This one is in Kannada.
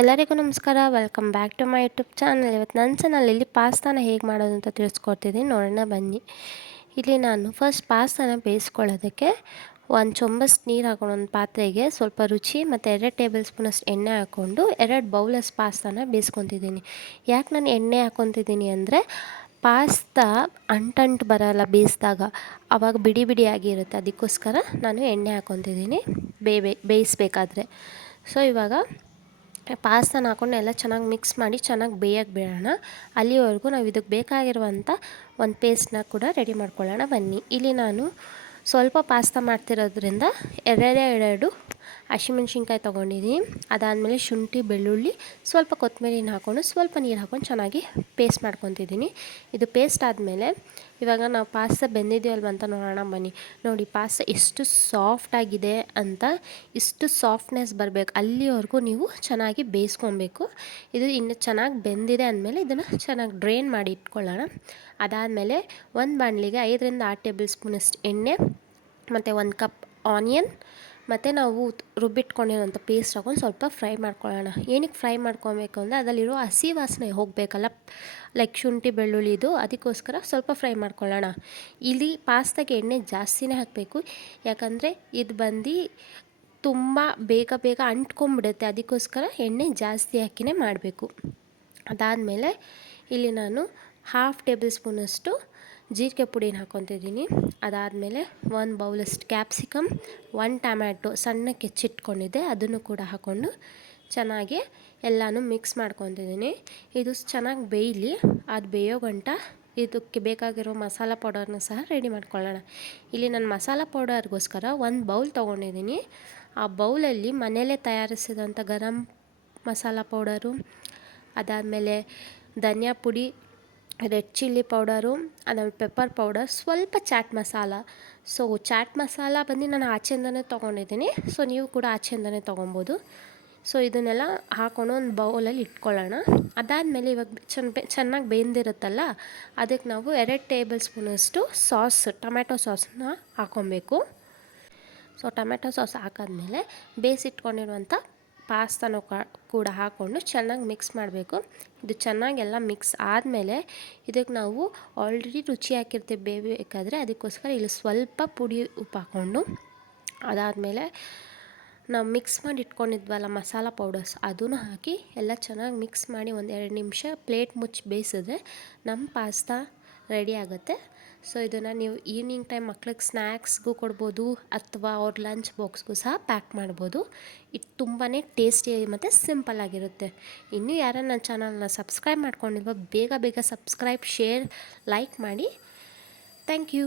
ಎಲ್ಲರಿಗೂ ನಮಸ್ಕಾರ. Welcome back to my YouTube channel. ಇವತ್ತು ನನ್ನ ಚಾನಲಲ್ಲಿ ಪಾಸ್ತಾನ ಹೇಗೆ ಮಾಡೋದು ಅಂತ ತಿಳಿಸ್ಕೊಡ್ತಿದ್ದೀನಿ, ನೋಡೋಣ ಬನ್ನಿ. ಇಲ್ಲಿ ನಾನು ಫಸ್ಟ್ ಪಾಸ್ತಾನ ಬೇಯಿಸ್ಕೊಳ್ಳೋದಕ್ಕೆ ಒಂದು ಚೊಂಬಷ್ಟು ನೀರು ಹಾಕೊಂಡು ಒಂದು ಪಾತ್ರೆಗೆ ಸ್ವಲ್ಪ ರುಚಿ ಮತ್ತು 2 ಟೇಬಲ್ ಸ್ಪೂನಷ್ಟು ಎಣ್ಣೆ ಹಾಕ್ಕೊಂಡು 2 ಬೌಲಷ್ಟು ಪಾಸ್ತಾನ ಬೇಯಿಸ್ಕೊತಿದ್ದೀನಿ. ಯಾಕೆ ನಾನು ಎಣ್ಣೆ ಹಾಕ್ಕೊತಿದ್ದೀನಿ ಅಂದರೆ ಪಾಸ್ತಾ ಅಂಟಂಟು ಬರೋಲ್ಲ ಬೇಯಿಸಿದಾಗ, ಆವಾಗ ಬಿಡಿ ಬಿಡಿಯಾಗಿರುತ್ತೆ. ಅದಕ್ಕೋಸ್ಕರ ನಾನು ಎಣ್ಣೆ ಹಾಕ್ಕೊತಿದ್ದೀನಿ ಬೇಯಿಸ್ಬೇಕಾದ್ರೆ. ಸೊ ಇವಾಗ ಪಾಸ್ತಾನ ಹಾಕ್ಕೊಂಡು ಎಲ್ಲ ಚೆನ್ನಾಗಿ ಮಿಕ್ಸ್ ಮಾಡಿ ಚೆನ್ನಾಗಿ ಬೇಯಕ್ಕೆ ಬಿಡೋಣ. ಅಲ್ಲಿವರೆಗೂ ನಾವು ಇದಕ್ಕೆ ಬೇಕಾಗಿರುವಂಥ ಒಂದು ಪೇಸ್ಟ್ನ ಕೂಡ ರೆಡಿ ಮಾಡ್ಕೊಳ್ಳೋಣ ಬನ್ನಿ. ಇಲ್ಲಿ ನಾನು ಸ್ವಲ್ಪ ಪಾಸ್ತಾ ಮಾಡ್ತಿರೋದ್ರಿಂದ 2 ಹಸಿಮೆಣ್ಸಿನ್ಕಾಯಿ ತೊಗೊಂಡಿದ್ದೀನಿ. ಅದಾದಮೇಲೆ ಶುಂಠಿ, ಬೆಳ್ಳುಳ್ಳಿ, ಸ್ವಲ್ಪ ಕೊತ್ತಂಬರಿನ ಹಾಕ್ಕೊಂಡು ಸ್ವಲ್ಪ ನೀರು ಹಾಕ್ಕೊಂಡು ಚೆನ್ನಾಗಿ ಪೇಸ್ಟ್ ಮಾಡ್ಕೊತಿದ್ದೀನಿ. ಇದು ಪೇಸ್ಟ್ ಆದಮೇಲೆ ಇವಾಗ ನಾವು ಪಾಸ್ತಾ ಬೆಂದಿದ್ದೀವಲ್ವ ಅಂತ ನೋಡೋಣ ಬನ್ನಿ. ನೋಡಿ ಪಾಸ್ತಾ ಎಷ್ಟು ಸಾಫ್ಟಾಗಿದೆ ಅಂತ. ಇಷ್ಟು ಸಾಫ್ಟ್ನೆಸ್ ಬರಬೇಕು ಅಲ್ಲಿವರೆಗೂ ನೀವು ಚೆನ್ನಾಗಿ ಬೇಯಿಸ್ಕೊಬೇಕು. ಇದು ಇನ್ನು ಚೆನ್ನಾಗಿ ಬೆಂದಿದೆ ಅಂದಮೇಲೆ ಇದನ್ನು ಚೆನ್ನಾಗಿ ಡ್ರೈನ್ ಮಾಡಿ ಇಟ್ಕೊಳ್ಳೋಣ. ಅದಾದಮೇಲೆ ಒಂದು ಬಾಣಲಿಗೆ 5ರಿಂದ 6 ಟೇಬಲ್ ಸ್ಪೂನಷ್ಟು ಎಣ್ಣೆ ಮತ್ತು 1 ಕಪ್ ಆನಿಯನ್ ಮತ್ತು ನಾವು ರುಬ್ಬಿಟ್ಕೊಂಡಿರೋಂಥ ಪೇಸ್ಟ್ ಹಾಕೊಂಡು ಸ್ವಲ್ಪ ಫ್ರೈ ಮಾಡ್ಕೊಳ್ಳೋಣ. ಏನಕ್ಕೆ ಫ್ರೈ ಮಾಡ್ಕೊಬೇಕು ಅಂದರೆ ಅದರಲ್ಲಿರೋ ಹಸಿ ವಾಸನೆ ಹೋಗಬೇಕಲ್ಲ, ಲೈಕ್ ಶುಂಠಿ ಬೆಳ್ಳುಳ್ಳಿದು, ಅದಕ್ಕೋಸ್ಕರ ಸ್ವಲ್ಪ ಫ್ರೈ ಮಾಡ್ಕೊಳ್ಳೋಣ. ಇಲ್ಲಿ ಪಾಸ್ತಾಗೆ ಎಣ್ಣೆ ಜಾಸ್ತಿನೇ ಹಾಕಬೇಕು, ಯಾಕಂದರೆ ಇದು ಬಂದು ತುಂಬ ಬೇಗ ಅಂಟ್ಕೊಂಬಿಡುತ್ತೆ. ಅದಕ್ಕೋಸ್ಕರ ಎಣ್ಣೆ ಜಾಸ್ತಿ ಹಾಕಿನೇ ಮಾಡಬೇಕು. ಅದಾದಮೇಲೆ ಇಲ್ಲಿ ನಾನು 1/2 ಟೇಬಲ್ ಸ್ಪೂನಷ್ಟು ಜೀರಿಗೆ ಪುಡಿನ ಹಾಕ್ಕೊತಿದ್ದೀನಿ. ಅದಾದಮೇಲೆ 1 ಬೌಲಷ್ಟು ಕ್ಯಾಪ್ಸಿಕಮ್, 1 ಟೊಮ್ಯಾಟೊ ಸಣ್ಣಕ್ಕೆ ಹೆಚ್ಚಿಟ್ಕೊಂಡಿದ್ದೆ, ಅದನ್ನು ಕೂಡ ಹಾಕ್ಕೊಂಡು ಚೆನ್ನಾಗಿ ಎಲ್ಲನೂ ಮಿಕ್ಸ್ ಮಾಡ್ಕೊತಿದ್ದೀನಿ. ಇದು ಚೆನ್ನಾಗಿ ಬೇಯಲಿ. ಅದು ಬೇಯೋ ಗಂಟ ಇದಕ್ಕೆ ಬೇಕಾಗಿರೋ ಮಸಾಲ ಪೌಡರ್ನ ಸಹ ರೆಡಿ ಮಾಡ್ಕೊಳ್ಳೋಣ. ಇಲ್ಲಿ ನಾನು ಮಸಾಲ ಪೌಡರ್ಗೋಸ್ಕರ 1 ಬೌಲ್ ತೊಗೊಂಡಿದ್ದೀನಿ. ಆ ಬೌಲಲ್ಲಿ ಮನೆಯಲ್ಲೇ ತಯಾರಿಸಿದಂಥ ಗರಂ ಮಸಾಲ ಪೌಡರು, ಅದಾದಮೇಲೆ ಧನಿಯಾ ಪುಡಿ, ರೆಡ್ ಚಿಲ್ಲಿ ಪೌಡರು, ಆಮೇಲೆ ಪೆಪ್ಪರ್ ಪೌಡರ್, ಸ್ವಲ್ಪ ಚಾಟ್ ಮಸಾಲ. ಸೊ ಚಾಟ್ ಮಸಾಲ ಬಂದು ನಾನು ಆಚೆಯಿಂದನೇ ತೊಗೊಂಡಿದ್ದೀನಿ. ಸೊ ನೀವು ಕೂಡ ಆಚೆಯಿಂದನೇ ತೊಗೊಬೋದು. ಸೊ ಇದನ್ನೆಲ್ಲ ಹಾಕ್ಕೊಂಡು ಒಂದು ಬೌಲಲ್ಲಿ ಇಟ್ಕೊಳ್ಳೋಣ. ಅದಾದಮೇಲೆ ಇವಾಗ ಚೆನ್ನಾಗಿ ಬೆಂದಿರುತ್ತಲ್ಲ, ಅದಕ್ಕೆ ನಾವು 2 ಟೇಬಲ್ ಸ್ಪೂನಷ್ಟು ಟೊಮ್ಯಾಟೊ ಸಾಸನ್ನ ಹಾಕ್ಕೊಬೇಕು. ಸೊ ಟೊಮೆಟೊ ಸಾಸ್ ಹಾಕಾದ್ಮೇಲೆ ಬೇಯಿಸಿಟ್ಕೊಂಡಿರುವಂಥ ಪಾಸ್ತಾನ ಕೂಡ ಹಾಕ್ಕೊಂಡು ಚೆನ್ನಾಗಿ ಮಿಕ್ಸ್ ಮಾಡಬೇಕು. ಇದು ಚೆನ್ನಾಗೆಲ್ಲ ಮಿಕ್ಸ್ ಆದಮೇಲೆ ಇದಕ್ಕೆ ನಾವು ಆಲ್ರೆಡಿ ರುಚಿ ಹಾಕಿರ್ತೀವಿ ಬೇಯಬೇಕಾದ್ರೆ, ಅದಕ್ಕೋಸ್ಕರ ಇಲ್ಲಿ ಸ್ವಲ್ಪ ಪುಡಿ ಉಪ್ಪು ಹಾಕ್ಕೊಂಡು, ಅದಾದಮೇಲೆ ನಾವು ಮಿಕ್ಸ್ ಮಾಡಿ ಇಟ್ಕೊಂಡಿದ್ವಲ್ಲ ಮಸಾಲ ಪೌಡರ್ಸ್, ಅದನ್ನು ಹಾಕಿ ಎಲ್ಲ ಚೆನ್ನಾಗಿ ಮಿಕ್ಸ್ ಮಾಡಿ 1-2 ನಿಮಿಷ ಪ್ಲೇಟ್ ಮುಚ್ಚಿ ಬೇಯಿಸಿದ್ರೆ ನಮ್ಮ ಪಾಸ್ತಾ ರೆಡಿ ಆಗುತ್ತೆ. ಸೊ ಇದನ್ನು ನೀವು ಈವ್ನಿಂಗ್ ಟೈಮ್ ಮಕ್ಳಿಗೆ ಸ್ನ್ಯಾಕ್ಸ್ಗೂ ಕೊಡ್ಬೋದು ಅಥವಾ ಅವ್ರ ಲಂಚ್ ಬಾಕ್ಸ್ಗೂ ಸಹ ಪ್ಯಾಕ್ ಮಾಡ್ಬೋದು. ಇದು ತುಂಬಾ ಟೇಸ್ಟಿ ಮತ್ತು ಸಿಂಪಲ್ಲಾಗಿರುತ್ತೆ. ಇನ್ನೂ ಯಾರು ನನ್ನ ಚಾನಲ್ನ ಸಬ್ಸ್ಕ್ರೈಬ್ ಮಾಡ್ಕೊಂಡಿಲ್ವೋ ಬೇಗ ಸಬ್ಸ್ಕ್ರೈಬ್, ಶೇರ್, ಲೈಕ್ ಮಾಡಿ. Thank you.